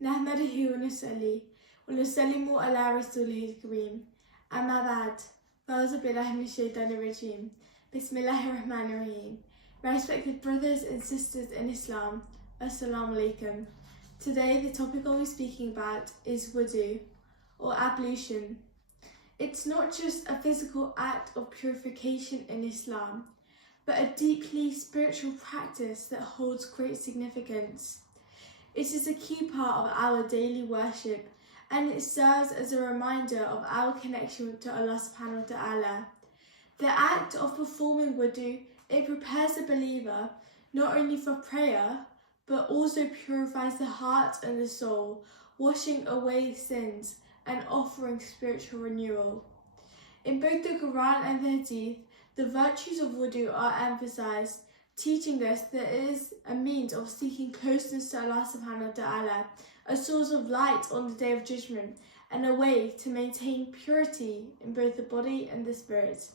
نحمده ونصلي ونسلم على رسوله الكريم أما بعد فأعوذ بالله من الشيطان الرجيم بسم الله الرحمن الرحيم. Respected brothers and sisters in Islam, Assalamu alaikum. Today the topic I'll be speaking about is wudu, or ablution. It's not just a physical act of purification in Islam, but a deeply spiritual practice that holds great significance. It is a key part of our daily worship, and it serves as a reminder of our connection to Allah subhanahu wa ta'ala. The act of performing wudu, it prepares the believer not only for prayer, but also purifies the heart and the soul, washing away sins and offering spiritual renewal. In both the Quran and the Hadith, the virtues of wudu are emphasized, teaching us that it is a means of seeking closeness to Allah subhanahu wa ta'ala, a source of light on the Day of Judgment, and a way to maintain purity in both the body and the spirit.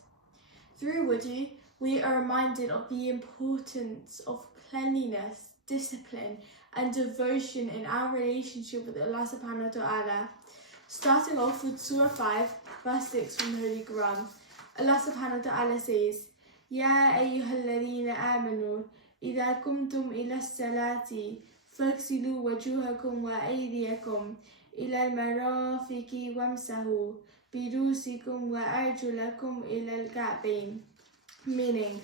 Through wudu, we are reminded of the importance of cleanliness, discipline, and devotion in our relationship with Allah subhanahu wa ta'ala. Starting off with Surah 5, verse 6 from the Holy Quran, Allah subhanahu wa ta'ala says, يا أيها الذين آمنوا إذا قمتم إلى الصلاة فاغسلوا وجوهكم وأيديكم إلى المرافق وامسحوا برؤوسكم وأرجلكم إلى الكعبين. Meaning,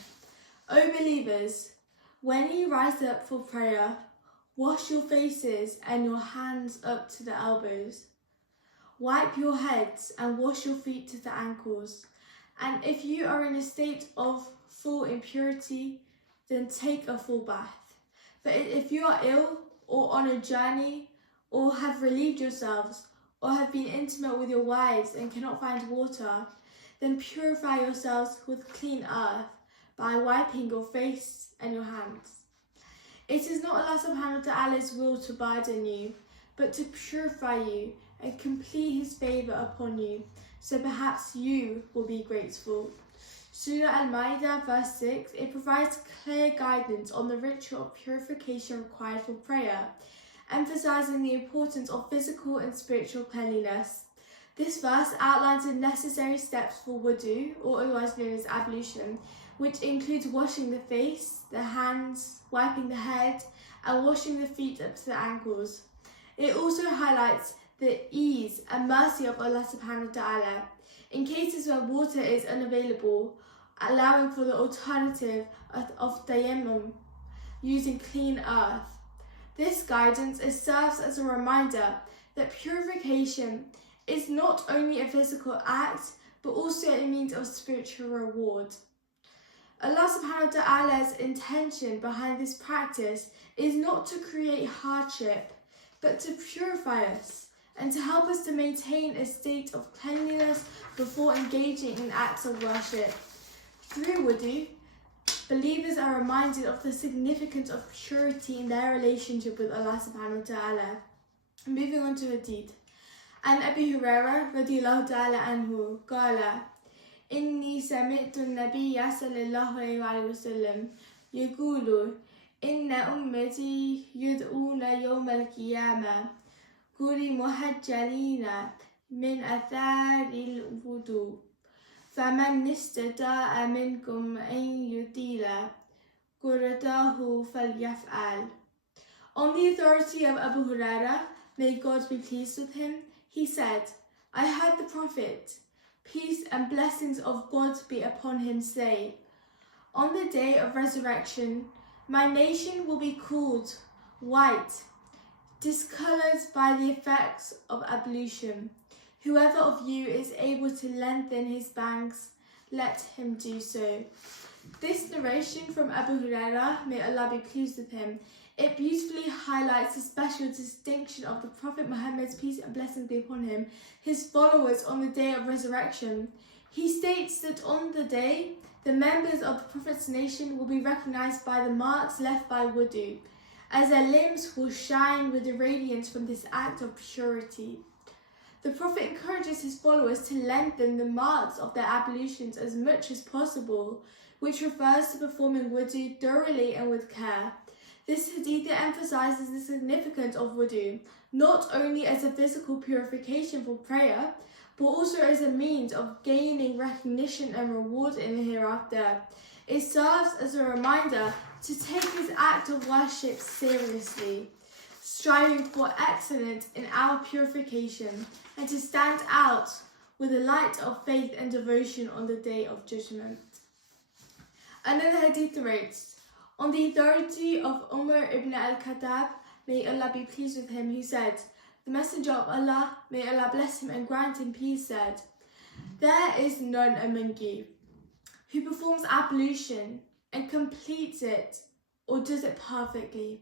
O believers, when you rise up for prayer, wash your faces and your hands up to the elbows. Wipe your heads and wash your feet to the ankles. And if you are in a state of full impurity, then take a full bath. But if you are ill or on a journey, or have relieved yourselves, or have been intimate with your wives and cannot find water, then purify yourselves with clean earth by wiping your face and your hands. It is not Allah subhanahu wa ta'ala's will to burden you, but to purify you and complete His favour upon you, so perhaps you will be grateful. Surah Al-Ma'idah verse 6, it provides clear guidance on the ritual of purification required for prayer, emphasising the importance of physical and spiritual cleanliness. This verse outlines the necessary steps for wudu, or otherwise known as ablution, which includes washing the face, the hands, wiping the head, and washing the feet up to the ankles. It also highlights the ease and mercy of Allah subhanahu wa ta'ala in cases where water is unavailable, allowing for the alternative of tayammum, using clean earth. This guidance serves as a reminder that purification is not only a physical act, but also a means of spiritual reward. Allah subhanahu wa ta'ala's intention behind this practice is not to create hardship, but to purify us and to help us to maintain a state of cleanliness before engaging in acts of worship. Through wudu, believers are reminded of the significance of purity in their relationship with Allah subhanahu wa ta'ala. Moving on to hadith. عن أبي هريرة رضي الله تعالى عنه قال إني سمعت النبي صلى الله عليه وسلم يقول إن أمتي يدعون يوم القيامة غير محجلين من أثار الوضوء فمن استطاع منكم أن يطيل غرته فليفعل. On the authority of Abu Hurairah, may God be pleased with him, he said, I heard the Prophet, peace and blessings of God be upon him, say, on the day of resurrection, my nation will be called white, discoloured by the effects of ablution. Whoever of you is able to lengthen his bangs, let him do so. This narration from Abu Hurairah, may Allah be pleased with him, it beautifully highlights the special distinction of the Prophet Muhammad's peace and blessings be upon him, his followers on the day of resurrection. He states that on the day, the members of the Prophet's nation will be recognized by the marks left by wudu, as their limbs will shine with the radiance from this act of purity. The Prophet encourages his followers to lengthen the marks of their ablutions as much as possible, which refers to performing wudu thoroughly and with care. This hadith emphasizes the significance of wudu, not only as a physical purification for prayer, but also as a means of gaining recognition and reward in the hereafter. It serves as a reminder to take this act of worship seriously, striving for excellence in our purification, and to stand out with the light of faith and devotion on the day of judgment. Another hadith narrates, on the authority of Umar ibn al-Khattab, may Allah be pleased with him, he said, the Messenger of Allah, may Allah bless him and grant him peace, said, there is none among you who performs ablution and completes it or does it perfectly,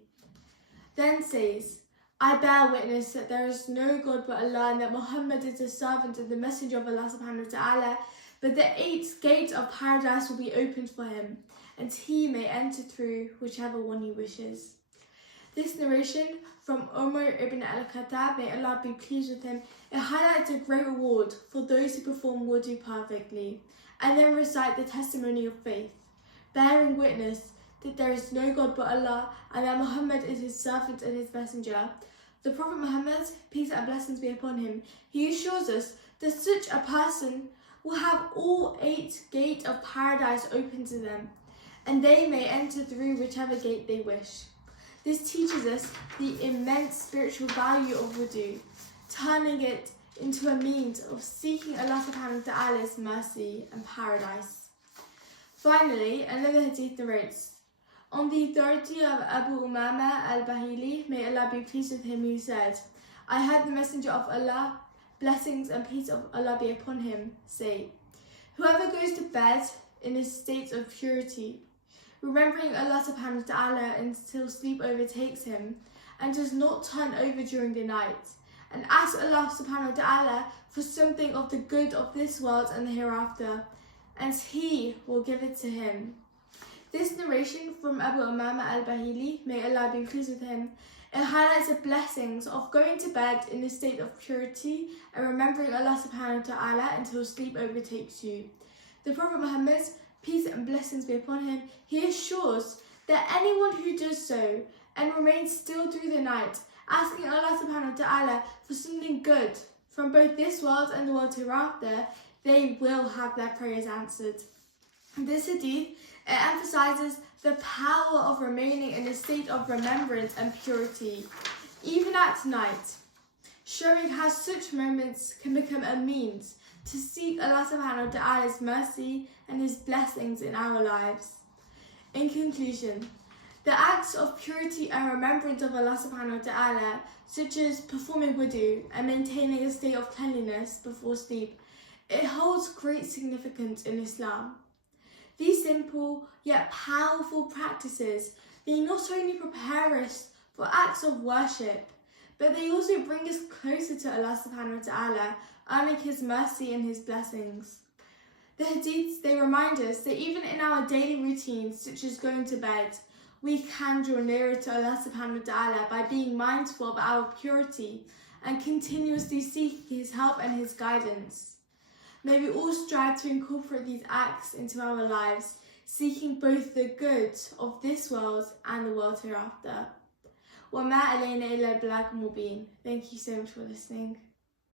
then says, I bear witness that there is no God but Allah and that Muhammad is the servant and the messenger of Allah subhanahu wa ta'ala, but the 8 gates of paradise will be opened for him, and he may enter through whichever one he wishes. This narration from Umar ibn al-Khattab, may Allah be pleased with him, it highlights a great reward for those who perform wudu perfectly, and then recite the testimony of faith, bearing witness that there is no God but Allah, and that Muhammad is his servant and his messenger. The Prophet Muhammad, peace and blessings be upon him, he assures us that such a person will have all 8 gates of paradise open to them, and they may enter through whichever gate they wish. This teaches us the immense spiritual value of wudu, turning it into a means of seeking Allah subhanahu wa ta'ala's mercy and paradise. Finally, another hadith narrates, on the authority of Abu Umama al-Bahili, may Allah be pleased with him, he said, I heard the Messenger of Allah, blessings and peace of Allah be upon him, say, whoever goes to bed in a state of purity, remembering Allah subhanahu wa ta'ala until sleep overtakes him, and does not turn over during the night, and asks Allah subhanahu wa ta'ala for something of the good of this world and the hereafter, and he will give it to him. This narration from Abu Umama al-Bahili, may Allah be pleased with him, it highlights the blessings of going to bed in a state of purity and remembering Allah subhanahu wa ta'ala until sleep overtakes you. The Prophet Muhammad, peace and blessings be upon him, he assures that anyone who does so and remains still through the night, asking Allah subhanahu wa ta'ala for something good from both this world and the world hereafter, they will have their prayers answered. This hadith, it emphasizes the power of remaining in a state of remembrance and purity, even at night, showing how such moments can become a means to seek Allah subhanahu wa ta'ala's mercy and his blessings in our lives. In conclusion, the acts of purity and remembrance of Allah subhanahu wa ta'ala, such as performing wudu and maintaining a state of cleanliness before sleep, it holds great significance in Islam. These simple yet powerful practices, they not only prepare us for acts of worship, but they also bring us closer to Allah subhanahu wa ta'ala, earning his mercy and his blessings. The hadiths, they remind us that even in our daily routines, such as going to bed, we can draw nearer to Allah subhanahu wa ta'ala by being mindful of our purity and continuously seek his help and his guidance. May we all strive to incorporate these acts into our lives, seeking both the good of this world and the world hereafter. وَمَا عَلَيْنَا إِلَّا الْبَلَاغُ الْمُبِينُ. Thank you so much for listening.